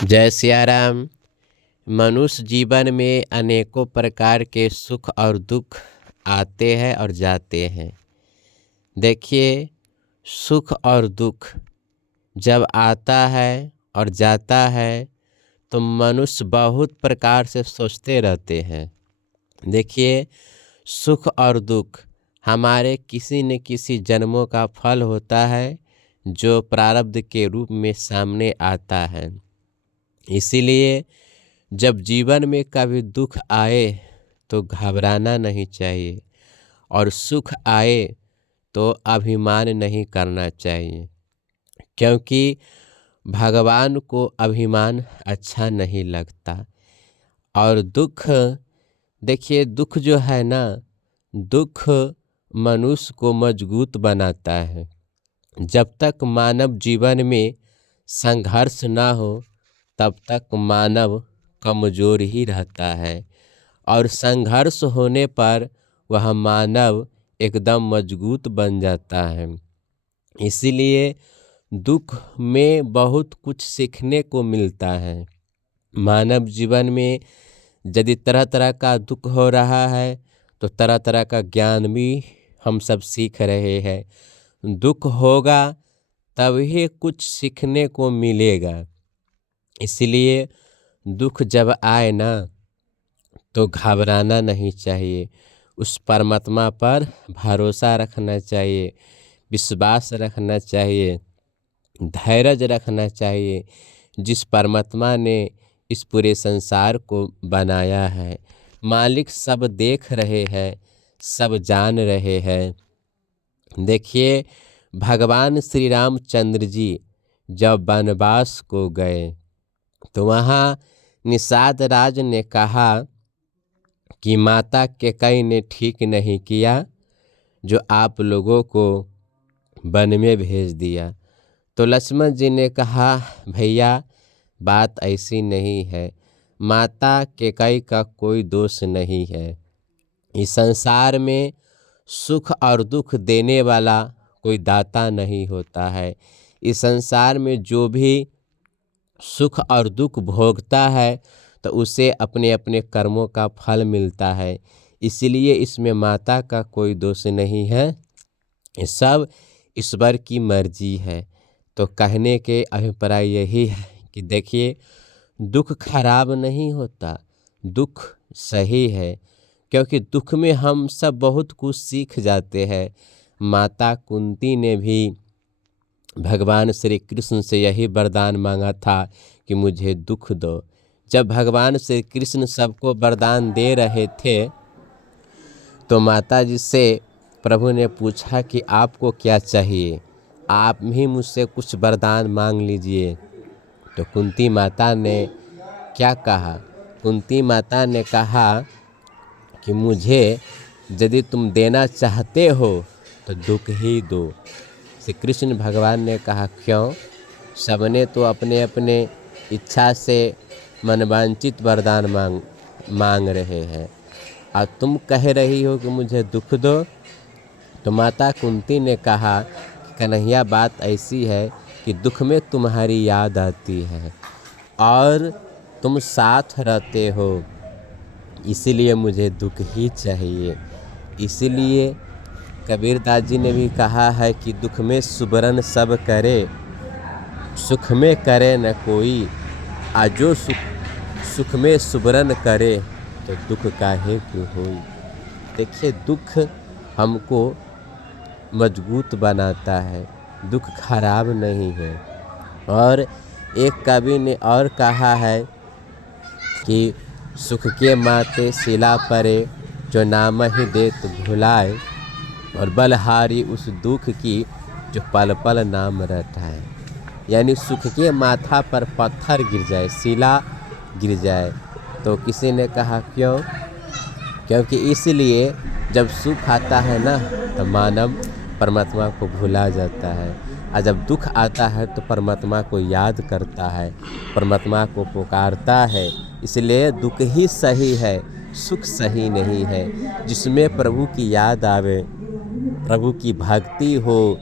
जय सिया राम। मनुष्य जीवन में अनेकों प्रकार के सुख और दुख आते हैं और जाते हैं। देखिए, सुख और दुख जब आता है और जाता है तो मनुष्य बहुत प्रकार से सोचते रहते हैं। देखिए, सुख और दुख हमारे किसी न किसी जन्मों का फल होता है जो प्रारब्ध के रूप में सामने आता है। इसीलिए जब जीवन में कभी दुख आए तो घबराना नहीं चाहिए और सुख आए तो अभिमान नहीं करना चाहिए, क्योंकि भगवान को अभिमान अच्छा नहीं लगता। और दुख, देखिए दुख जो है ना, दुख मनुष्य को मजबूत बनाता है। जब तक मानव जीवन में संघर्ष ना हो तब तक मानव कमज़ोर ही रहता है, और संघर्ष होने पर वह मानव एकदम मजबूत बन जाता है। इसीलिए दुख में बहुत कुछ सीखने को मिलता है। मानव जीवन में यदि तरह तरह का दुख हो रहा है तो तरह तरह का ज्ञान भी हम सब सीख रहे हैं। दुख होगा तभी कुछ सीखने को मिलेगा। इसलिए दुख जब आए ना तो घबराना नहीं चाहिए, उस परमात्मा पर भरोसा रखना चाहिए, विश्वास रखना चाहिए, धैर्य रखना चाहिए। जिस परमात्मा ने इस पूरे संसार को बनाया है, मालिक सब देख रहे हैं, सब जान रहे हैं। देखिए, भगवान श्री रामचंद्र जी जब वनवास को गए तो वहाँ निषाद राज ने कहा कि माता कैकेयी ने ठीक नहीं किया जो आप लोगों को वन में भेज दिया। तो लक्ष्मण जी ने कहा, भैया बात ऐसी नहीं है, माता कैकेयी का कोई दोष नहीं है। इस संसार में सुख और दुख देने वाला कोई दाता नहीं होता है। इस संसार में जो भी सुख और दुख भोगता है तो उसे अपने अपने कर्मों का फल मिलता है। इसलिए इसमें माता का कोई दोष नहीं है, ये सब ईश्वर की मर्जी है। तो कहने के अभिप्राय यही है कि देखिए, दुख खराब नहीं होता, दुख सही है, क्योंकि दुख में हम सब बहुत कुछ सीख जाते हैं। माता कुंती ने भी भगवान श्री कृष्ण से यही वरदान मांगा था कि मुझे दुख दो। जब भगवान श्री कृष्ण सबको वरदान दे रहे थे तो माता जी से प्रभु ने पूछा कि आपको क्या चाहिए, आप भी मुझसे कुछ वरदान मांग लीजिए। तो कुंती माता ने क्या कहा? कुंती माता ने कहा कि मुझे यदि तुम देना चाहते हो तो दुख ही दो। श्री कृष्ण भगवान ने कहा, क्यों? सबने तो अपने अपने इच्छा से मनवांचित वरदान मांग रहे हैं, और तुम कह रही हो कि मुझे दुख दो। तो माता कुंती ने कहा, कन्हैया बात ऐसी है कि दुख में तुम्हारी याद आती है और तुम साथ रहते हो, इसीलिए मुझे दुख ही चाहिए। इसीलिए कबीरदास जी ने भी कहा है कि दुख में सुबरन सब करे, सुख में करे न कोई, आजो सुख में सुबरन करे तो दुख काहे क्यों होई। देखिए, दुख हमको मजबूत बनाता है, दुख खराब नहीं है। और एक कवि ने और कहा है कि सुख के माते सिला परे, जो नाम ही देत भुलाए, और बलहारी उस दुख की जो पल पल नाम रहता है। यानी सुख के माथा पर पत्थर गिर जाए, शिला गिर जाए, तो किसी ने कहा क्यों? क्योंकि इसलिए जब सुख आता है ना तो मानव परमात्मा को भुला जाता है, और जब दुख आता है तो परमात्मा को याद करता है, परमात्मा को पुकारता है। इसलिए दुख ही सही है, सुख सही नहीं है। जिसमें प्रभु की याद आवे, प्रभु की भक्ति हो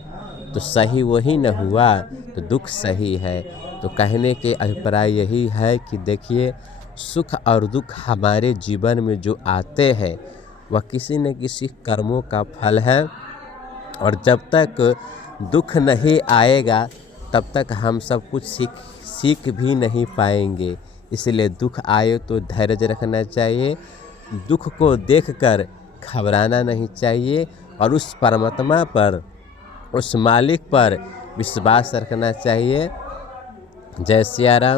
तो सही वही न हुआ तो दुख सही है। तो कहने के अभिप्राय यही है कि देखिए, सुख और दुख हमारे जीवन में जो आते हैं वह किसी न किसी कर्मों का फल है, और जब तक दुख नहीं आएगा तब तक हम सब कुछ सीख भी नहीं पाएंगे। इसलिए दुख आए तो धैर्य रखना चाहिए, दुख को देखकर घबराना नहीं चाहिए, और उस परमात्मा पर, उस मालिक पर विश्वास रखना चाहिए। जय सिया राम।